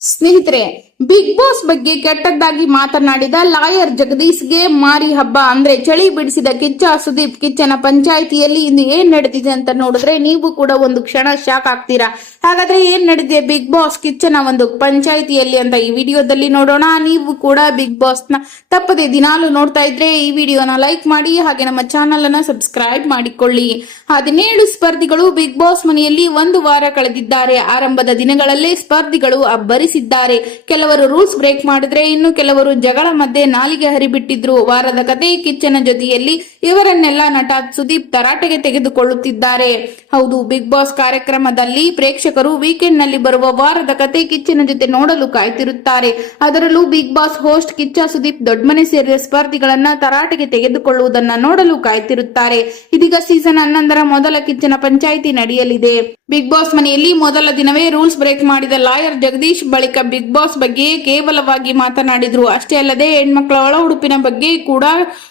ಸ್ನೇಹಿತರೆ big boss ಬಗ್ಗೆ ಕೆಟ್ಟದ್ದಾಗಿ ಮಾತನಾಡಿದ ಲಾಯರ್ ಜಗದೀಶ್ಗೆ ಮಾರಿ ಹಬ್ಬ ಅಂದ್ರೆ ಚಳಿ ಬಿಡಿಸಿದ ಕಿಚ್ಚ ಸುದೀಪ್ ಕಿಚ್ಚನ ಪಂಚಾಯಿತಿಯಲ್ಲಿ ಇಂದು ಏನ್ ನಡೆದಿದೆ ಅಂತ ನೋಡಿದ್ರೆ ನೀವು ಕೂಡ ಒಂದು ಕ್ಷಣ ಶಾಕ್ ಆಗ್ತೀರಾ. ಹಾಗಾದ್ರೆ ಏನ್ ನಡೆದಿದೆ ಬಿಗ್ ಬಾಸ್ ಕಿಚ್ಚನ ಒಂದು ಪಂಚಾಯಿತಿಯಲ್ಲಿ ಅಂತ ಈ ವಿಡಿಯೋದಲ್ಲಿ ನೋಡೋಣ. ನೀವು ಕೂಡ ಬಿಗ್ ಬಾಸ್ನ ತಪ್ಪದೆ ದಿನಾಲು ನೋಡ್ತಾ ಇದ್ರೆ ಈ ವಿಡಿಯೋನ ಲೈಕ್ ಮಾಡಿ ಹಾಗೆ ನಮ್ಮ ಚಾನಲ್ ಅನ್ನ ಸಬ್ಸ್ಕ್ರೈಬ್ ಮಾಡಿಕೊಳ್ಳಿ. ಹದಿನೇಳು ಸ್ಪರ್ಧಿಗಳು ಬಿಗ್ ಬಾಸ್ ಮನೆಯಲ್ಲಿ ಒಂದು ವಾರ ಕಳೆದಿದ್ದಾರೆ. ಆರಂಭದ ದಿನಗಳಲ್ಲೇ ಸ್ಪರ್ಧಿಗಳು ಅಬ್ಬರಿಸಿದ್ದಾರೆ. ಕೆಲವರು ರೂಲ್ಸ್ ಬ್ರೇಕ್ ಮಾಡಿದ್ರೆ ಇನ್ನು ಕೆಲವರು ಜಗಳ ಮಧ್ಯೆ ನಾಲಿಗೆ ಹರಿಬಿಟ್ಟಿದ್ರು. ವಾರದ ಕತೆ ಕಿಚ್ಚನ ಜೊತೆಯಲ್ಲಿ ಇವರನ್ನೆಲ್ಲ ನಟ ಸುದೀಪ್ ತರಾಟೆಗೆ ತೆಗೆದುಕೊಳ್ಳುತ್ತಿದ್ದಾರೆ. ಹೌದು, ಬಿಗ್ ಬಾಸ್ ಕಾರ್ಯಕ್ರಮದಲ್ಲಿ ಪ್ರೇಕ್ಷಕರು ವೀಕೆಂಡ್ನಲ್ಲಿ ಬರುವ ವಾರದ ಕತೆ ಕಿಚ್ಚನ ಜೊತೆ ನೋಡಲು ಕಾಯ್ತಿರುತ್ತಾರೆ. ಅದರಲ್ಲೂ Big Boss host Kichcha Sudeep ದೊಡ್ಡಮನೆ ಸೇರಿದ ಸ್ಪರ್ಧಿಗಳನ್ನ ತರಾಟೆಗೆ ತೆಗೆದುಕೊಳ್ಳುವುದನ್ನ ನೋಡಲು ಕಾಯ್ತಿರುತ್ತಾರೆ. ಇದೀಗ ಸೀಸನ್ ಹನ್ನೊಂದರ ಮೊದಲ ಕಿಚ್ಚನ ಪಂಚಾಯಿತಿ ನಡೆಯಲಿದೆ. ಬಿಗ್ ಬಾಸ್ ಮನೆಯಲ್ಲಿ ಮೊದಲ ದಿನವೇ ರೂಲ್ಸ್ ಬ್ರೇಕ್ ಮಾಡಿದ ಲಾಯರ್ ಜಗದೀಶ್ ಬಳಿಕ ಬಿಗ್ ಬಾಸ್ ಬಗ್ಗೆ ಕೇವಲವಾಗಿ ಮಾತನಾಡಿದ್ರು. ಅಷ್ಟೇ ಅಲ್ಲದೆ ಹೆಣ್ಮಕ್ಳ ಒಳ ಉಡುಪಿನ ಬಗ್ಗೆ ಕೂಡ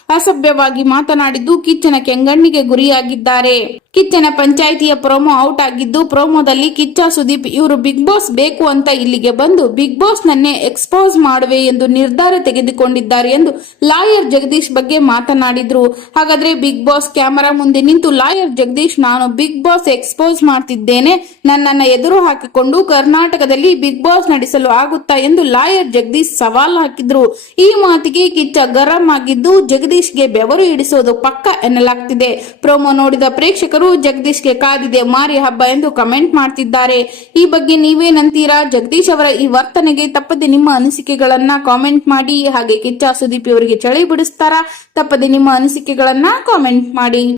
ಅಸಭ್ಯವಾಗಿ ಮಾತನಾಡಿದ್ದು ಕಿಚ್ಚನ ಕೆಂಗಣ್ಣಿಗೆ ಗುರಿಯಾಗಿದ್ದಾರೆ. ಕಿಚ್ಚನ ಪಂಚಾಯಿತಿಯ ಪ್ರೋಮೋ ಔಟ್ ಆಗಿದ್ದು ಪ್ರೋಮೋದಲ್ಲಿ ಕಿಚ್ಚ, ಸುದೀಪ್ ಇವರು ಬಿಗ್ ಬಾಸ್ ಬೇಕು ಅಂತ ಇಲ್ಲಿಗೆ ಬಂದು ಬಿಗ್ ಬಾಸ್ ನನ್ನೇ ಎಕ್ಸ್ಪೋಸ್ ಮಾಡುವೆ ಎಂದು ನಿರ್ಧಾರ ತೆಗೆದುಕೊಂಡಿದ್ದಾರೆ ಎಂದು ಲಾಯರ್ ಜಗದೀಶ್ ಬಗ್ಗೆ ಮಾತನಾಡಿದ್ರು. ಹಾಗಾದ್ರೆ ಬಿಗ್ ಬಾಸ್ ಕ್ಯಾಮರಾ ಮುಂದೆ ನಿಂತು ಲಾಯರ್ ಜಗದೀಶ್, ನಾನು ಬಿಗ್ ಬಾಸ್ ಎಕ್ಸ್ಪೋಸ್ ಮಾಡ್ತಿದ್ದೇನೆ. ನನ್ನನ್ನು ಎದುರು ಹಾಕಿಕೊಂಡು ಕರ್ನಾಟಕದಲ್ಲಿ ಬಿಗ್ ಬಾಸ್ ನಡೆಸಲು ಆಗುತ್ತಾ ಎಂದು ಲಾಯರ್ ಜಗದೀಶ್ ಸವಾಲ್ ಹಾಕಿದ್ರು. ಈ ಮಾತಿಗೆ ಕಿಚ್ಚ ಗರಂ ಆಗಿದ್ದು, ಜಗದೀಶ್ಗೆ ಬೆವರು ಇಡಿಸೋದು ಪಕ್ಕ ಎನ್ನಲಾಗ್ತಿದೆ. ಪ್ರೋಮೋ ನೋಡಿದ ಪ್ರೇಕ್ಷಕರು ಜಗದೀಶ್ಗೆ ಕಾದಿದೆ ಮಾರಿ ಹಬ್ಬ ಎಂದು ಕಮೆಂಟ್ ಮಾಡ್ತಿದ್ದಾರೆ. ಈ ಬಗ್ಗೆ ನೀವೇನಂತೀರಾ ಜಗದೀಶ್ ಅವರ ಈ ವರ್ತನೆಗೆ ತಪ್ಪದೆ ನಿಮ್ಮ ಅನಿಸಿಕೆಗಳನ್ನ ಕಾಮೆಂಟ್ ಮಾಡಿ. ಹಾಗೆ ಕಿಚ್ಚ ಸುದೀಪ್ ಇವರಿಗೆ ಚಳಿ ಬಿಡಿಸ್ತಾರಾ? ತಪ್ಪದೆ ನಿಮ್ಮ ಅನಿಸಿಕೆಗಳನ್ನ ಕಾಮೆಂಟ್ ಮಾಡಿ.